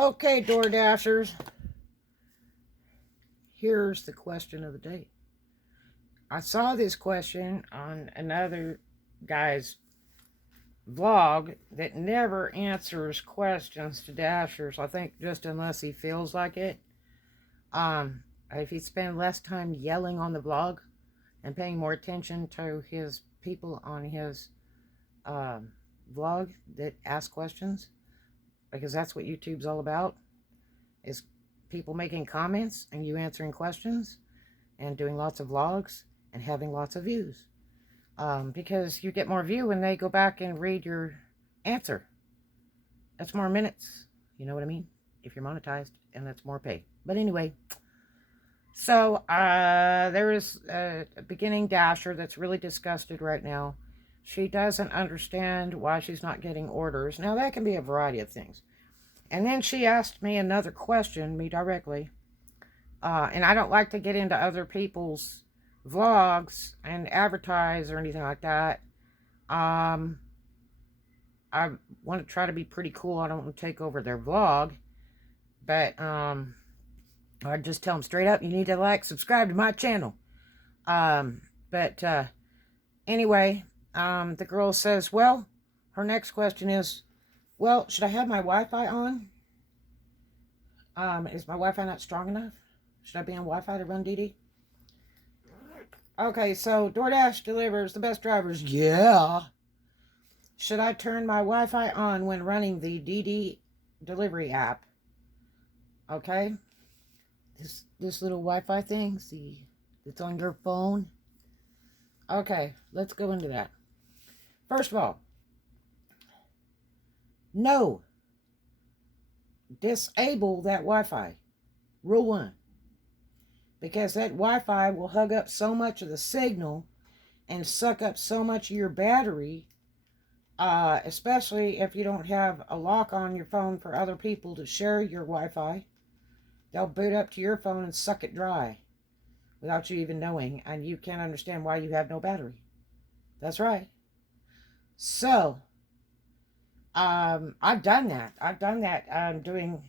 Okay, DoorDashers. Here's the question of the day. I saw this question on another guy's vlog that never answers questions to Dashers. I think just unless he feels like it. If he spend less time yelling on the vlog and paying more attention to his people on his vlog that ask questions, because that's what YouTube's all about, is people making comments and you answering questions and doing lots of vlogs and having lots of views. Because you get more view when they go back and read your answer. That's more minutes. You know what I mean? If you're monetized, and that's more pay. But anyway, so there is a beginning dasher that's really disgusted right now. She doesn't understand why she's not getting orders. Now, that can be a variety of things. And then she asked me another question, me directly. And I don't like to get into other people's vlogs and advertise or anything like that. I want to try to be pretty cool. I don't want to take over their vlog. But I just tell them straight up, you need to like, subscribe to my channel. Anyway, the girl says, well, her next question is, well, should I have my Wi-Fi on? Is my Wi-Fi not strong enough? Should I be on Wi-Fi to run DD? Okay, so DoorDash delivers the best drivers. Yeah. Should I turn my Wi-Fi on when running the DD delivery app? Okay. This little Wi-Fi thing, see, it's on your phone. Okay, let's go into that. First of all, no. Disable that Wi-Fi. Rule 1. Because that Wi-Fi will hug up so much of the signal and suck up so much of your battery, especially if you don't have a lock on your phone for other people to share your Wi-Fi. They'll boot up to your phone and suck it dry without you even knowing, and you can't understand why you have no battery. That's right. So, I've done that. I'm doing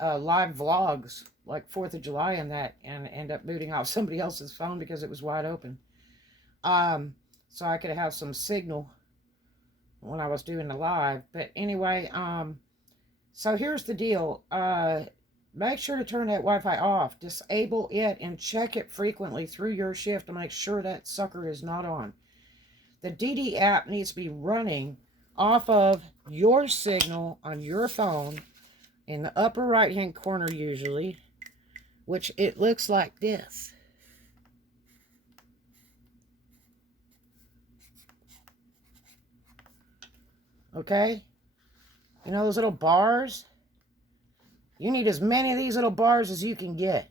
live vlogs like 4th of July and that, and end up booting off somebody else's phone because it was wide open. So I could have some signal when I was doing the live. But anyway, so here's the deal. Make sure to turn that Wi-Fi off. Disable it and check it frequently through your shift to make sure that sucker is not on. The DD app needs to be running off of your signal on your phone in the upper right hand corner usually, which it looks like this. Okay? You know those little bars? You need as many of these little bars as you can get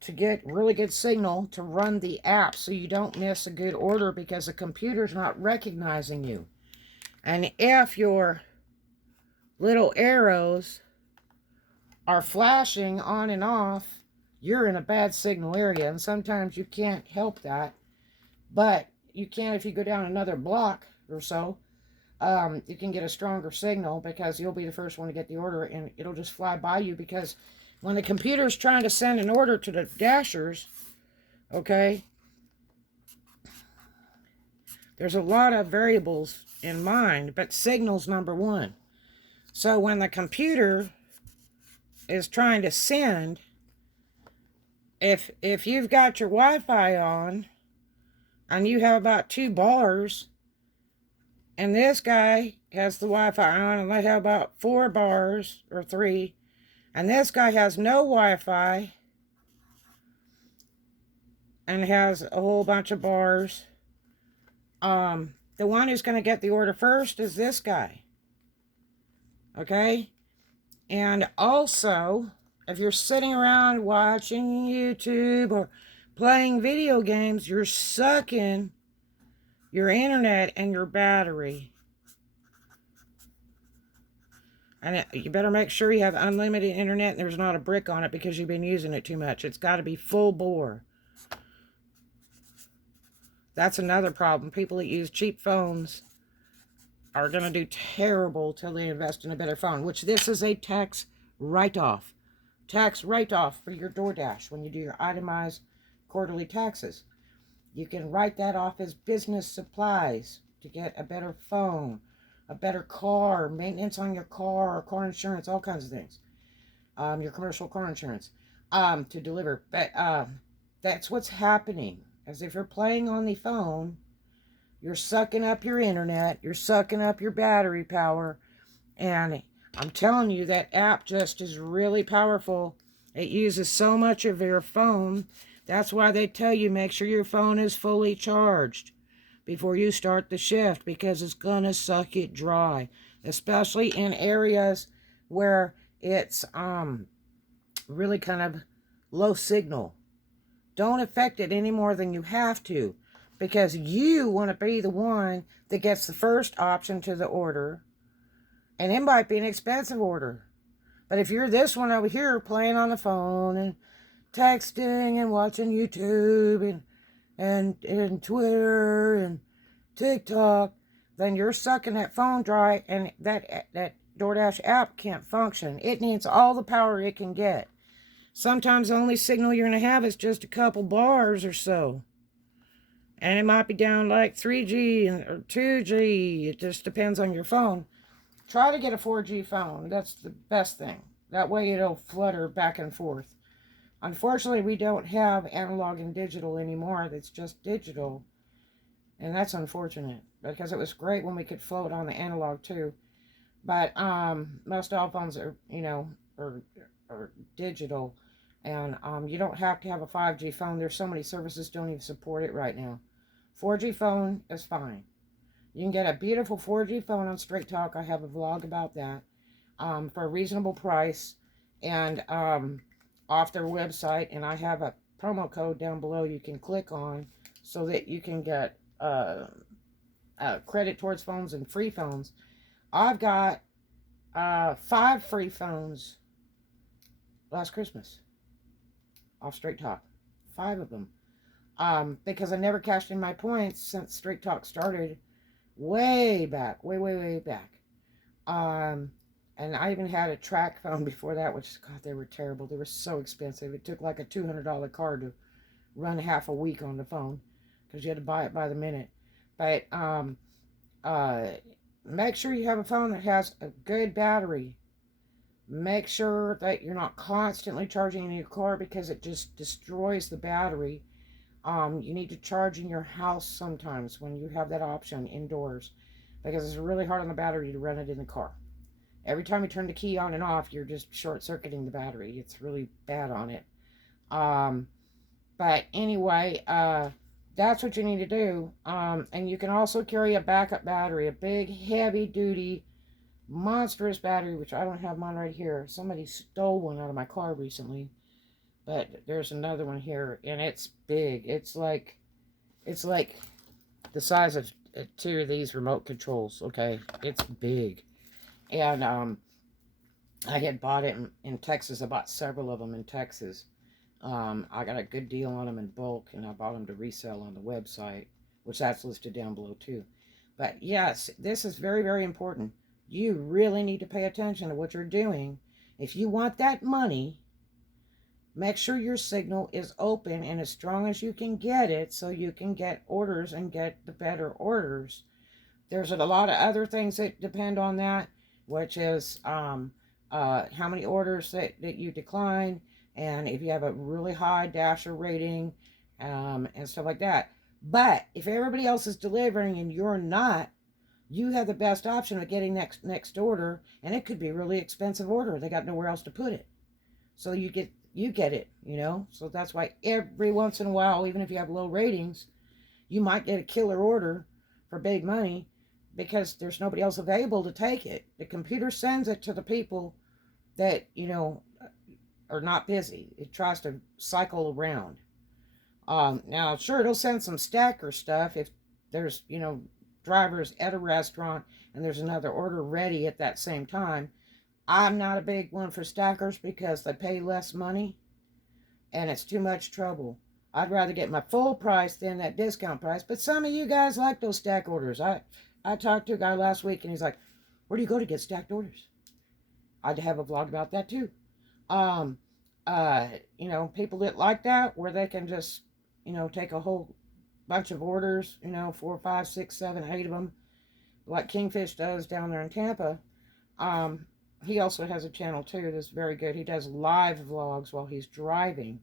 to get really good signal to run the app so you don't miss a good order because the computer's not recognizing you. And if your little arrows are flashing on and off, you're in a bad signal area. And sometimes you can't help that. But you can if you go down another block or so. You can get a stronger signal because you'll be the first one to get the order and it'll just fly by you, because when the computer's trying to send an order to the dashers, okay, there's a lot of variables in mind, but signal's number one. So when the computer is trying to send, if you've got your Wi-Fi on and you have about 2 bars, and this guy has the Wi-Fi on and they have about 4 bars or 3, and this guy has no Wi-Fi and has a whole bunch of bars, the one who's going to get the order first is this guy. Okay? And also, if you're sitting around watching YouTube or playing video games, you're sucking your internet and your battery. And you better make sure you have unlimited internet and there's not a brick on it because you've been using it too much. It's got to be full bore. That's another problem. People that use cheap phones are going to do terrible till they invest in a better phone, which this is a tax write-off. Tax write-off for your DoorDash when you do your itemized quarterly taxes. You can write that off as business supplies to get a better phone, a better car, maintenance on your car insurance, all kinds of things. Your commercial car insurance to deliver. But that's what's happening. As if you're playing on the phone, you're sucking up your internet, you're sucking up your battery power, and I'm telling you, that app just is really powerful. It uses so much of your phone. That's why they tell you make sure your phone is fully charged before you start the shift, because it's going to suck it dry, especially in areas where it's really kind of low signal. Don't affect it any more than you have to, because you want to be the one that gets the first option to the order, and it might be an expensive order. But if you're this one over here playing on the phone and texting and watching YouTube and Twitter and TikTok, then you're sucking that phone dry, and that DoorDash app can't function. It needs all the power it can get. Sometimes the only signal you're going to have is just a couple bars or so. And it might be down like 3G or 2G. It just depends on your phone. Try to get a 4G phone. That's the best thing. That way it'll flutter back and forth. Unfortunately, we don't have analog and digital anymore. It's just digital. And that's unfortunate, because it was great when we could float on the analog too. But most all phones are, are digital. And you don't have to have a 5G phone. There's so many services don't even support it right now. 4G phone is fine. You can get a beautiful 4G phone on Straight Talk. I have a vlog about that for a reasonable price, and off their website. And I have a promo code down below you can click on so that you can get credit towards phones and free phones. I've got 5 free phones last Christmas off Straight Talk. 5 of them. Because I never cashed in my points since Straight Talk started way back. Way back. And I even had a track phone before that, which, God, they were terrible. They were so expensive. It took like a $200 card to run half a week on the phone, because you had to buy it by the minute. But make sure you have a phone that has a good battery. Make sure that you're not constantly charging in your car, because it just destroys the battery. You need to charge in your house sometimes when you have that option indoors, because it's really hard on the battery to run it in the car. Every time you turn the key on and off, you're just short-circuiting the battery. It's really bad on it. But anyway, that's what you need to do. And you can also carry a backup battery, a big, heavy-duty, monstrous battery, which I don't have mine right here. Somebody stole one out of my car recently. But there's another one here, and it's big. It's like the size of 2 of these remote controls, okay? It's big. And I had bought it in Texas. I bought several of them in Texas. I got a good deal on them in bulk, and I bought them to resell on the website, which that's listed down below too. But yes, this is very, very important. You really need to pay attention to what you're doing. If you want that money, make sure your signal is open and as strong as you can get it, so you can get orders and get the better orders. There's a lot of other things that depend on that, which is how many orders that you decline, and if you have a really high dasher rating, and stuff like that. But if everybody else is delivering and you're not, you have the best option of getting next order, and it could be a really expensive order. They got nowhere else to put it. So you get it, So that's why every once in a while, even if you have low ratings, you might get a killer order for big money, because there's nobody else available to take it. The computer sends it to the people that, are not busy. It tries to cycle around. Now, sure, it'll send some stacker stuff if there's, drivers at a restaurant and there's another order ready at that same time. I'm not a big one for stackers because they pay less money and it's too much trouble. I'd rather get my full price than that discount price. But some of you guys like those stack orders. I talked to a guy last week and he's like, where do you go to get stacked orders? I'd have a vlog about that too. Um, you know, people that like that, where they can just, you know, take a whole bunch of orders, you know, 4, 5, 6, 7, 8 of them, like Kingfish does down there in Tampa. He also has a channel too that's very good. He does live vlogs while he's driving.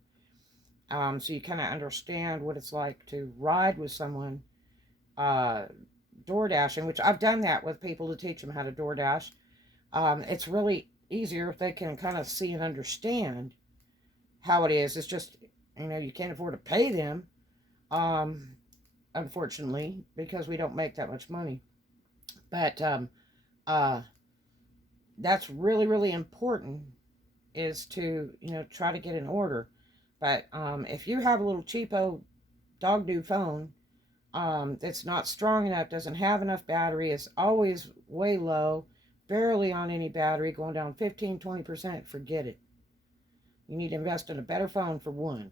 So you kind of understand what it's like to ride with someone, door dashing, which I've done that with people to teach them how to door dash. It's really easier if they can kind of see and understand how it is. It's just, you know, you can't afford to pay them, unfortunately, because we don't make that much money. But that's really, really important, is to, you know, try to get an order. But if you have a little cheapo dog do phone that's not strong enough, doesn't have enough battery, is always way low, barely on any battery, going down 15-20%, forget it. You need to invest in a better phone for one.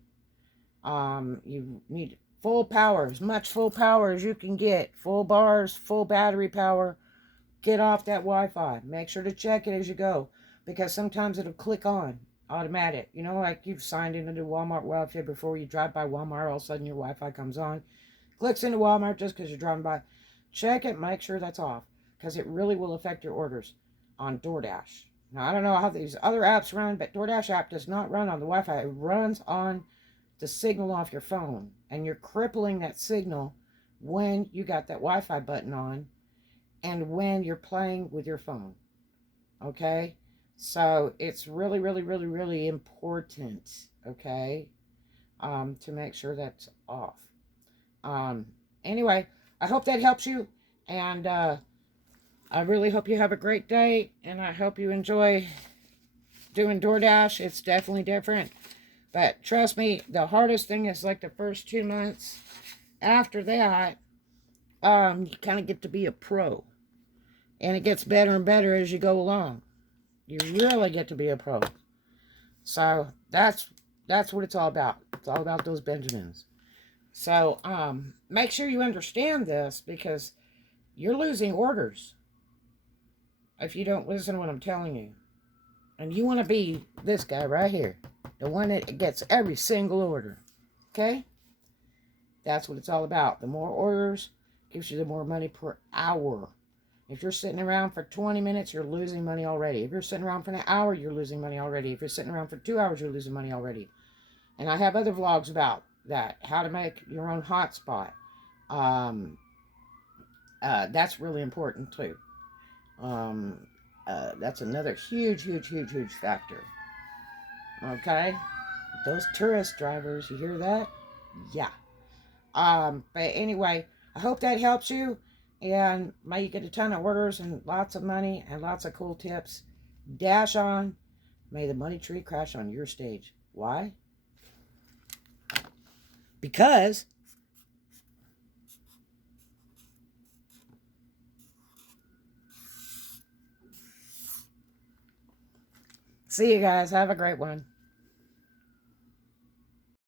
You need full power, as much full power as you can get, full bars, full battery power. Get off that Wi-Fi. Make sure to check it as you go, because sometimes it'll click on automatic. You know, like you've signed into Walmart Wi-Fi before. You drive by Walmart, all of a sudden your Wi-Fi comes on. Clicks into Walmart just because you're driving by. Check it, make sure that's off, because it really will affect your orders on DoorDash. Now, I don't know how these other apps run, but DoorDash app does not run on the Wi-Fi. It runs on the signal off your phone, and you're crippling that signal when you got that Wi-Fi button on and when you're playing with your phone. Okay? So it's really, really, really, really important, okay, to make sure that's off. Anyway, I hope that helps you, and I really hope you have a great day, and I hope you enjoy doing DoorDash. It's definitely different, but trust me, the hardest thing is like the first 2 months. After that, you kind of get to be a pro, and it gets better and better as you go along. You really get to be a pro. So that's what it's all about. It's all about those Benjamins. So make sure you understand this, because you're losing orders if you don't listen to what I'm telling you. And you want to be this guy right here, the one that gets every single order. Okay? That's what it's all about. The more orders gives you the more money per hour. If you're sitting around for 20 minutes, you're losing money already. If you're sitting around for an hour, you're losing money already. If you're sitting around for 2 hours, you're losing money already. And I have other vlogs about that, how to make your own hotspot. That's really important too. That's another huge, huge, huge, huge factor. Okay? Those tourist drivers, you hear that? Yeah. But anyway, I hope that helps you. And may you get a ton of orders and lots of money and lots of cool tips. Dash on. May the money tree crash on your stage. Why? Because see you guys. Have a great one.